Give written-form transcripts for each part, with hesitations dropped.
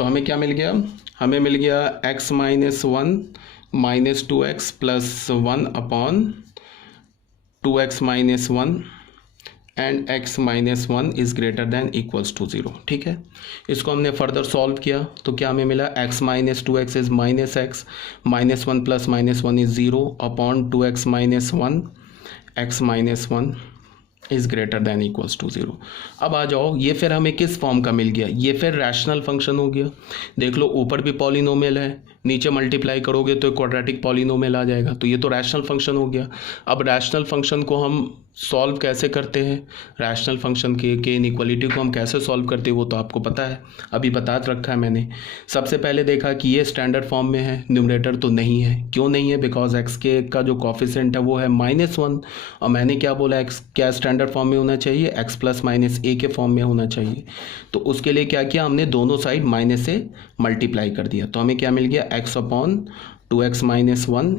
तो हमें क्या मिल गया, हमें मिल गया x minus 1 minus 2x plus 1 upon 2x minus 1 and x minus 1 is greater than equals to 0। ठीक है, इसको हमने फर्दर सॉल्व किया तो क्या हमें मिला, x minus 2x is minus x minus 1 plus minus 1 is 0 upon 2x minus 1 x minus 1 is greater than equals to 0। अब आ जाओ, ये फिर हमें किस फॉर्म का मिल गया, ये फिर रैशनल फंक्शन हो गया। देख लो ऊपर भी पॉलिनोमियल है, नीचे मल्टीप्लाई करोगे तो क्वाड्रेटिक पॉलिनोमियल आ जाएगा, तो ये तो रैशनल फंक्शन हो गया। अब रैशनल फंक्शन को हम सॉल्व कैसे करते हैं, रैशनल फंक्शन के इनइक्वालिटी को हम कैसे सॉल्व करते हैं वो तो आपको पता है, अभी बता रखा है मैंने। सबसे पहले देखा कि ये स्टैंडर्ड फॉर्म में है, न्यूमरेटर तो नहीं है। क्यों नहीं है, बिकॉज एक्स के का जो कॉफिशेंट है वो है -1 और मैंने क्या बोला, एक्स क्या स्टैंडर्ड फॉर्म में होना चाहिए, एक्स प्लस माइनस ए के फॉर्म में होना चाहिए। तो उसके लिए क्या किया हमने, दोनों साइड माइनस से मल्टीप्लाई कर दिया, तो हमें क्या मिल गया, x upon 2x minus 1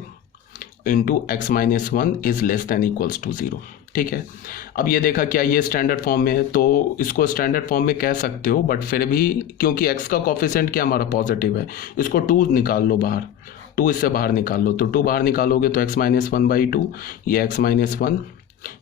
into x minus 1 is less than equals to 0। ठीक है, अब ये देखा क्या ये स्टैंडर्ड फॉर्म में है, तो इसको स्टैंडर्ड फॉर्म में कह सकते हो, बट फिर भी क्योंकि x का कॉफिशेंट क्या हमारा पॉजिटिव है, इसको 2 निकाल लो बाहर, 2 इससे बाहर निकाल लो, तो 2 बाहर निकालोगे तो x माइनस 1/2, ये x minus 1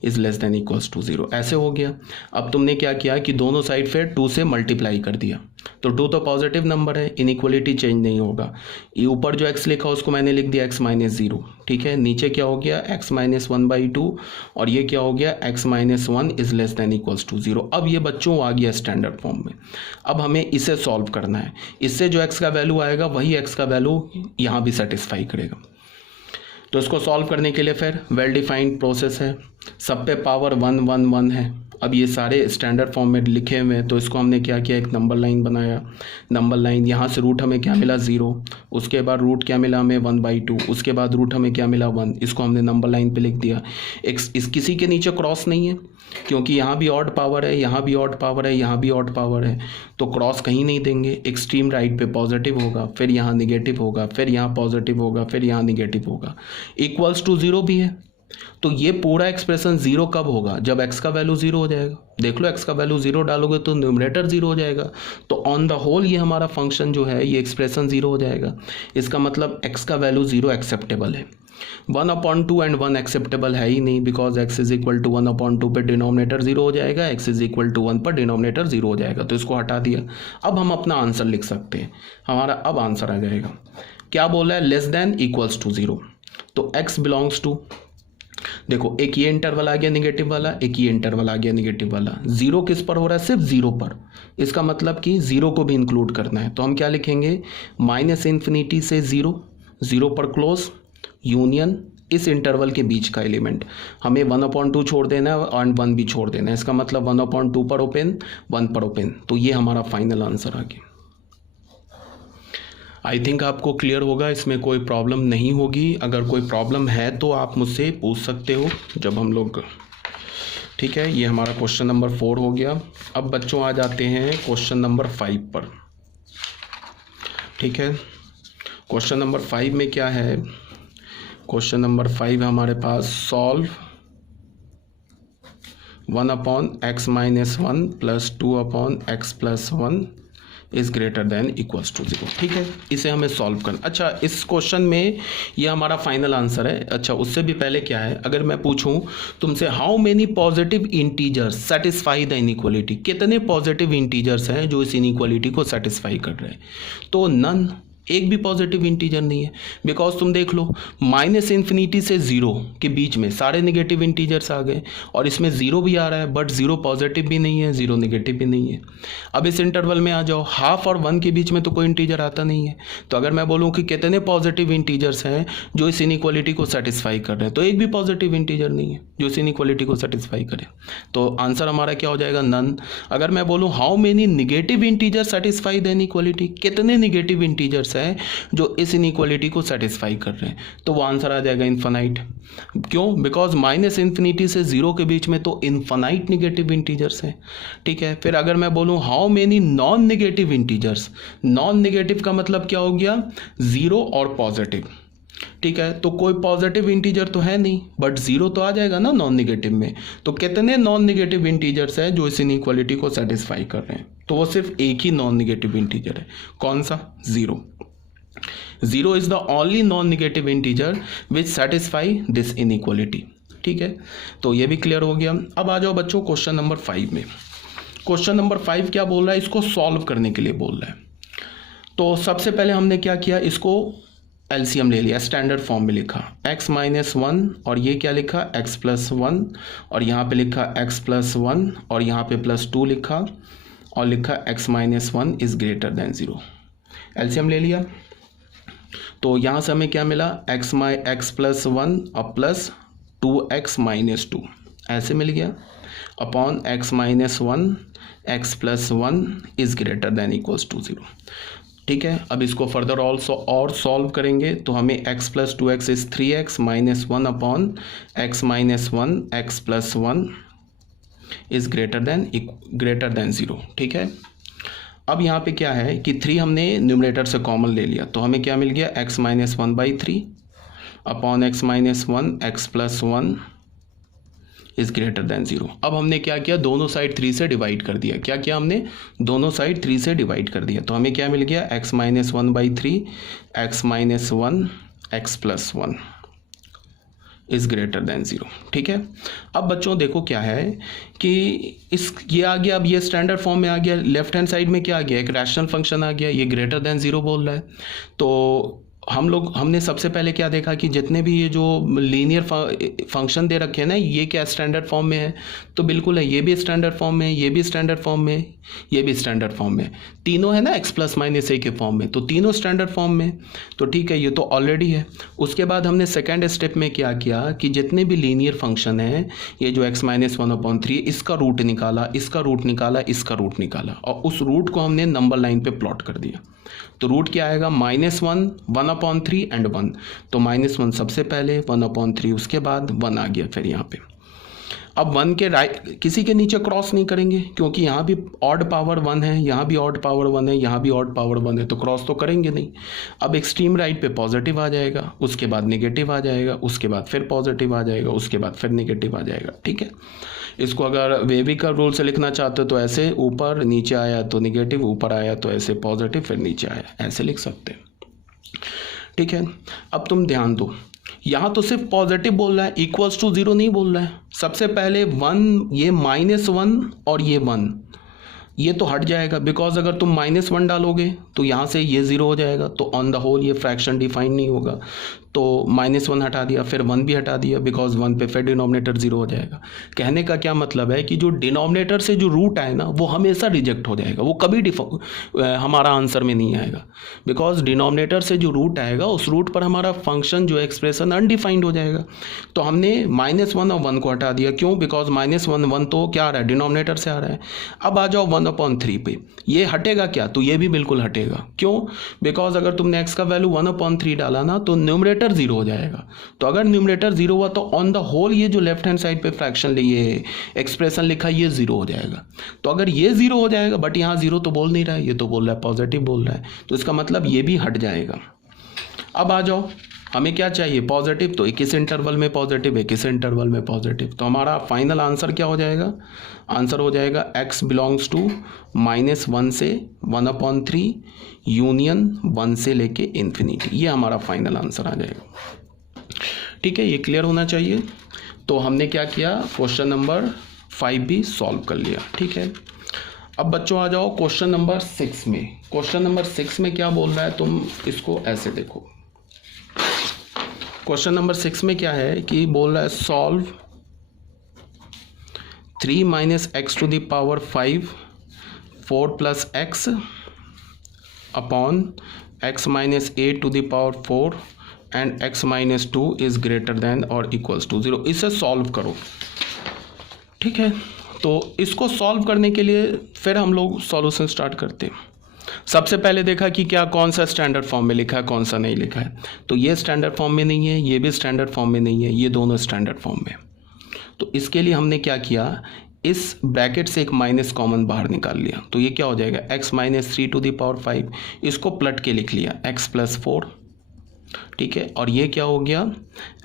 is less than equals to 0, ऐसे हो गया। अब तुमने क्या किया कि दोनों साइड फिर 2 से मल्टीप्लाई कर दिया, तो 2 तो पॉजिटिव नंबर है, इनइक्वालिटी चेंज नहीं होगा। ये ऊपर जो x लिखा उसको मैंने लिख दिया x माइनस 0। ठीक है, नीचे क्या हो गया, x माइनस 1/2 और ये क्या हो गया, x minus 1 is less than equals to 0। अब ये बच्चों आ गया स्टैंडर्ड फॉर्म में। अब हमें इसे सॉल्व करना है, इससे जो x का वैल्यू आएगा वही x का वैल्यू यहाँ भी सेटिस्फाई करेगा। तो इसको सॉल्व करने के लिए फिर वेल डिफाइंड प्रोसेस है, सब पे पावर 1 1 1 है। अब ये सारे स्टैंडर्ड फॉर्म में लिखे हुए हैं, तो इसको हमने क्या किया, एक नंबर लाइन बनाया। नंबर लाइन यहाँ से रूट हमें क्या मिला 0, उसके बाद रूट क्या मिला हमें 1/2, उसके बाद रूट हमें क्या मिला 1, इसको हमने नंबर लाइन पे लिख दिया। इस किसी के नीचे क्रॉस नहीं है, क्योंकि यहाँ भी ऑड पावर है, यहाँ भी ऑड पावर है, यहाँ भी ऑड पावर है, तो क्रॉस कहीं नहीं देंगे। एक्सट्रीम राइट पे पॉजिटिव होगा, फिर यहाँ निगेटिव होगा, फिर यहाँ पॉजिटिव होगा, फिर यहाँ निगेटिव होगा। इक्वल्स टू 0 भी है, तो ये पूरा एक्सप्रेशन 0 कब होगा, जब x का वैल्यू 0 हो जाएगा। देख लो x का वैल्यू 0 डालोगे तो न्यूमरेटर 0 हो जाएगा, तो ऑन द होल ये हमारा फंक्शन जो है ये एक्सप्रेशन 0 हो जाएगा। इसका मतलब x का वैल्यू 0 एक्सेप्टेबल है। 1/2 एंड 1 एक्सेप्टेबल है ही नहीं, because x is equal to 1/2 पे डिनोमिनेटर 0 हो जाएगा, x इज इक्वल टू 1 पर डिनोमिनेटर 0 हो जाएगा, तो इसको हटा दिया। अब हम अपना आंसर लिख सकते हैं, हमारा अब आंसर आ जाएगा। क्या बोला है, लेस देन इक्वल्स टू 0, तो x बिलोंग्स टू, देखो एक ये इंटरवल आ गया निगेटिव वाला, एक ये इंटरवल आ गया निगेटिव वाला। 0 किस पर हो रहा है, सिर्फ 0 पर, इसका मतलब कि 0 को भी इंक्लूड करना है, तो हम क्या लिखेंगे, -∞ से 0, 0 पर क्लोज यूनियन इस इंटरवल के बीच का एलिमेंट, हमें 1/2 छोड़ देना है और 1 भी छोड़ देना है, इसका मतलब 1/2 पर ओपन, 1 पर ओपन, तो ये हमारा फाइनल आंसर आ गया। आई थिंक आपको क्लियर होगा, इसमें कोई प्रॉब्लम नहीं होगी। अगर कोई प्रॉब्लम है तो आप मुझसे पूछ सकते हो जब हम लोग, ठीक है। ये हमारा क्वेश्चन नंबर 4 हो गया। अब बच्चों आ जाते हैं क्वेश्चन नंबर 5 पर, ठीक है। क्वेश्चन नंबर 5 में क्या है, क्वेश्चन नंबर 5 हमारे पास solve 1/x minus 1 plus 2/x plus 1 is greater than equals to 0, ठीक है। इसे हमें सॉल्व करना। अच्छा, इस क्वेश्चन में ये हमारा फाइनल आंसर है। अच्छा, उससे भी पहले क्या है, अगर मैं पूछूं तुमसे how many positive integers satisfy the inequality, कितने पॉजिटिव इंटीजर्स हैं जो इस इनइक्वालिटी को सेटिस्फाई कर रहे हैं, तो नन, एक भी पॉजिटिव इंटीजर नहीं है। बिकॉज तुम देख लो -∞ से 0 के बीच में सारे नेगेटिव इंटीजर्स आ गए, और इसमें 0 भी आ रहा है, बट 0 पॉजिटिव भी नहीं है, 0 नेगेटिव भी नहीं है। अब इस इंटरवल में आ जाओ, हाफ और 1 के बीच में तो कोई इंटीजर आता नहीं है। तो अगर मैं बोलूँ कि कितने पॉजिटिव इंटीजर्स हैं जो इस इनइक्वालिटी को सेटिस्फाई कर रहे हैं, तो एक भी पॉजिटिव इंटीजर नहीं है जो इस इनइक्वालिटी को सेटिस्फाई करे, तो आंसर हमारा क्या हो जाएगा, नन। अगर मैं बोलूँ how many negative integer satisfy the inequality, कितने निगेटिव इंटीजर्स है जो इस इनइक्वालिटी को सेटिस्फाई कर रहे हैं, तो वो आंसर आ जाएगा इनफाइनाइट। क्यों, बिकॉज -∞ से 0 के बीच में तो इनफाइनाइट निगेटिव इंटीजर्स हैं, ठीक है। फिर अगर मैं बोलूं how many non negative integers, non negative का मतलब क्या हो गया, 0 और पॉजिटिव, ठीक है, तो कोई पॉजिटिव इंटीजर तो है नहीं, बट जीरो तो आ जाएगा ना नॉन निगेटिव में। तो कितने नॉन निगेटिव इंटीजर्स हैं जो इस इनइक्वालिटी को सेटिस्फाई कर रहे हैं? तो वो सिर्फ एक ही नॉन निगेटिव इंटीजर है। कौन सा? Zero. Zero is the only non negative integer which satisfy this inequality. ठीक है, तो ये भी क्लियर हो गया। अब आ जाओ बच्चों क्वेश्चन नंबर 5 में। क्वेश्चन नंबर 5 क्या बोल रहा है? इसको सॉल्व करने के लिए बोल रहा है। तो सबसे पहले हमने क्या किया, इसको एलसीएम ले लिया, स्टैंडर्ड फॉर्म में लिखा x माइनस 1 और ये क्या लिखा x प्लस 1 और यहाँ पे लिखा x प्लस 1 और यहाँ पे प्लस 2 लिखा और लिखा x minus 1 is greater then 0। LCM ले लिया तो यहाँ से हमें क्या मिला, x प्लस 1 और प्लस 2x माइनस 2 ऐसे मिल गया upon x minus 1 x plus 1 is greater than equals to 0। ठीक है, अब इसको फर्दर ऑल्सो और सॉल्व करेंगे तो हमें x plus 2x is 3x minus 1 upon x minus 1 x plus 1 is greater then 0। ठीक है, अब यहाँ पे क्या है कि 3 हमने न्यूमरेटर से कॉमन ले लिया तो हमें क्या मिल गया, x minus 1/3 upon x minus 1 x plus 1 is greater then 0। अब हमने क्या किया, दोनों साइड 3 से डिवाइड कर दिया। क्या किया हमने, दोनों साइड 3 से डिवाइड कर दिया तो हमें क्या मिल गया, x minus 1/3 x minus 1 x plus 1 is greater then 0। ठीक है, अब बच्चों देखो क्या है कि ये आ गया, अब ये स्टैंडर्ड फॉर्म में आ गया। लेफ्ट हैंड साइड में क्या आ गया, एक रैशनल फंक्शन आ गया, ये ग्रेटर देन 0 बोल रहा है। तो हमने सबसे पहले क्या देखा कि जितने भी ये जो लीनियर फंक्शन दे रखे हैं ना, ये क्या स्टैंडर्ड फॉर्म में है? तो बिल्कुल है, ये भी स्टैंडर्ड फॉर्म में, ये भी स्टैंडर्ड फॉर्म में, ये भी स्टैंडर्ड फॉर्म में, तीनों है ना x प्लस माइनस a के फॉर्म में, तो तीनों स्टैंडर्ड फॉर्म में। तो ठीक है, ये तो ऑलरेडी है। उसके बाद हमने सेकेंड स्टेप में क्या किया कि जितने भी लीनियर फंक्शन है, ये जो x माइनस 1/3 इसका रूट निकाला, इसका रूट निकाला, इसका रूट निकाला और उस रूट को हमने नंबर लाइन पे प्लॉट कर दिया। तो रूट क्या आएगा, -1 1/3 एंड 1। तो -1 सबसे पहले, 1/3 उसके बाद 1 आ गया फिर यहाँ पे। अब 1 के राइट किसी के नीचे क्रॉस नहीं करेंगे क्योंकि यहाँ भी ऑड पावर 1 है, यहाँ भी ऑड पावर 1 है, यहाँ भी ऑड पावर 1 है, तो क्रॉस तो करेंगे नहीं। अब एक्सट्रीम राइट पे पॉजिटिव आ जाएगा, उसके बाद नेगेटिव आ जाएगा, उसके बाद फिर पॉजिटिव आ जाएगा, उसके बाद फिर नेगेटिव आ जाएगा। ठीक है, इसको अगर वेवी का रूल से लिखना चाहते हो तो ऐसे, ऊपर नीचे आया तो नेगेटिव, ऊपर आया तो ऐसे पॉजिटिव, फिर नीचे आया, ऐसे लिख सकते हैं। ठीक है, अब तुम ध्यान दो, यहाँ तो सिर्फ पॉजिटिव बोल रहा है, इक्वल्स टू 0 नहीं बोल रहा है। सबसे पहले 1, ये -1 और ये 1, ये तो हट जाएगा बिकॉज अगर तुम -1 डालोगे तो यहाँ से ये 0 हो जाएगा, तो ऑन द होल ये फ्रैक्शन डिफाइन नहीं होगा। तो -1 हटा दिया, फिर 1 भी हटा दिया बिकॉज 1 पे फिर डिनोमिनेटर 0 हो जाएगा। कहने का क्या मतलब है कि जो डिनोमिनेटर से जो रूट आए ना, वो हमेशा रिजेक्ट हो जाएगा, वो कभी हमारा आंसर में नहीं आएगा बिकॉज डिनोमिनेटर से जो रूट आएगा उस रूट पर हमारा फंक्शन जो एक्सप्रेशन अनडिफाइंड हो जाएगा। तो हमने -1 और 1 को हटा दिया, क्यों? बिकॉज -1 तो क्या आ रहा है, डिनोमिनेटर से आ रहा है। अब आ जाओ 1/3 पे, ये हटेगा क्या? तो ये भी बिल्कुल हटेगा, क्यों? बिकॉज अगर तुमने x का वैल्यू 1/3 डाला ना तो न्यूमरेटर 0 हो जाएगा। तो अगर न्यूमरेटर 0 हुआ तो ऑन द होल ये जो लेफ्ट हैंड साइड पे फ्रैक्शन ये एक्सप्रेशन लिखा ये 0 हो जाएगा। तो अगर ये 0 हो जाएगा, बट यहाँ 0 तो बोल नहीं रहा है, ये तो बोल रहा है पॉजिटिव बोल रहा है, तो इसका मतलब ये भी हट जाएगा। अब आ जाओ, हमें क्या चाहिए, पॉजिटिव, तो एक इस इंटरवल में पॉजिटिव, एक इस इंटरवल में पॉजिटिव। तो हमारा फाइनल आंसर क्या हो जाएगा? आंसर हो जाएगा x बिलोंग्स टू -1 से 1/3 यूनियन 1 से लेके इन्फिनिटी। ये हमारा फाइनल आंसर आ जाएगा। ठीक है, ये क्लियर होना चाहिए। तो हमने क्या किया, क्वेश्चन नंबर 5 भी सॉल्व कर लिया। ठीक है, अब बच्चों आ जाओ क्वेश्चन नंबर 6 में। क्वेश्चन नंबर 6 में क्या बोल रहा है, तुम इसको ऐसे देखो। क्वेश्चन नंबर 6 में क्या है कि बोल रहा है solve 3 - x⁵ 4 + x upon x - a⁴ and x - 2 is greater then और इक्वल्स टू 0। इसे सॉल्व करो। ठीक है, तो इसको सॉल्व करने के लिए फिर हम लोग सॉल्यूशन स्टार्ट करते हैं। सबसे पहले देखा कि क्या कौन सा स्टैंडर्ड फॉर्म में लिखा है, कौन सा नहीं लिखा है। तो ये स्टैंडर्ड फॉर्म में नहीं है, ये भी स्टैंडर्ड फॉर्म में नहीं है, ये दोनों स्टैंडर्ड फॉर्म में। तो इसके लिए हमने क्या किया, इस ब्रैकेट से एक माइनस कॉमन बाहर निकाल लिया। तो ये क्या हो जाएगा, x - 3 to the power 5, इसको पलट के लिख लिया x + 4 ठीक है। और ये क्या हो गया,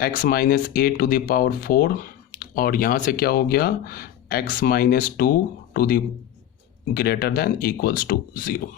x minus a to the power 4, और यहाँ से क्या हो गया x minus 2 to the greater than equals to 0।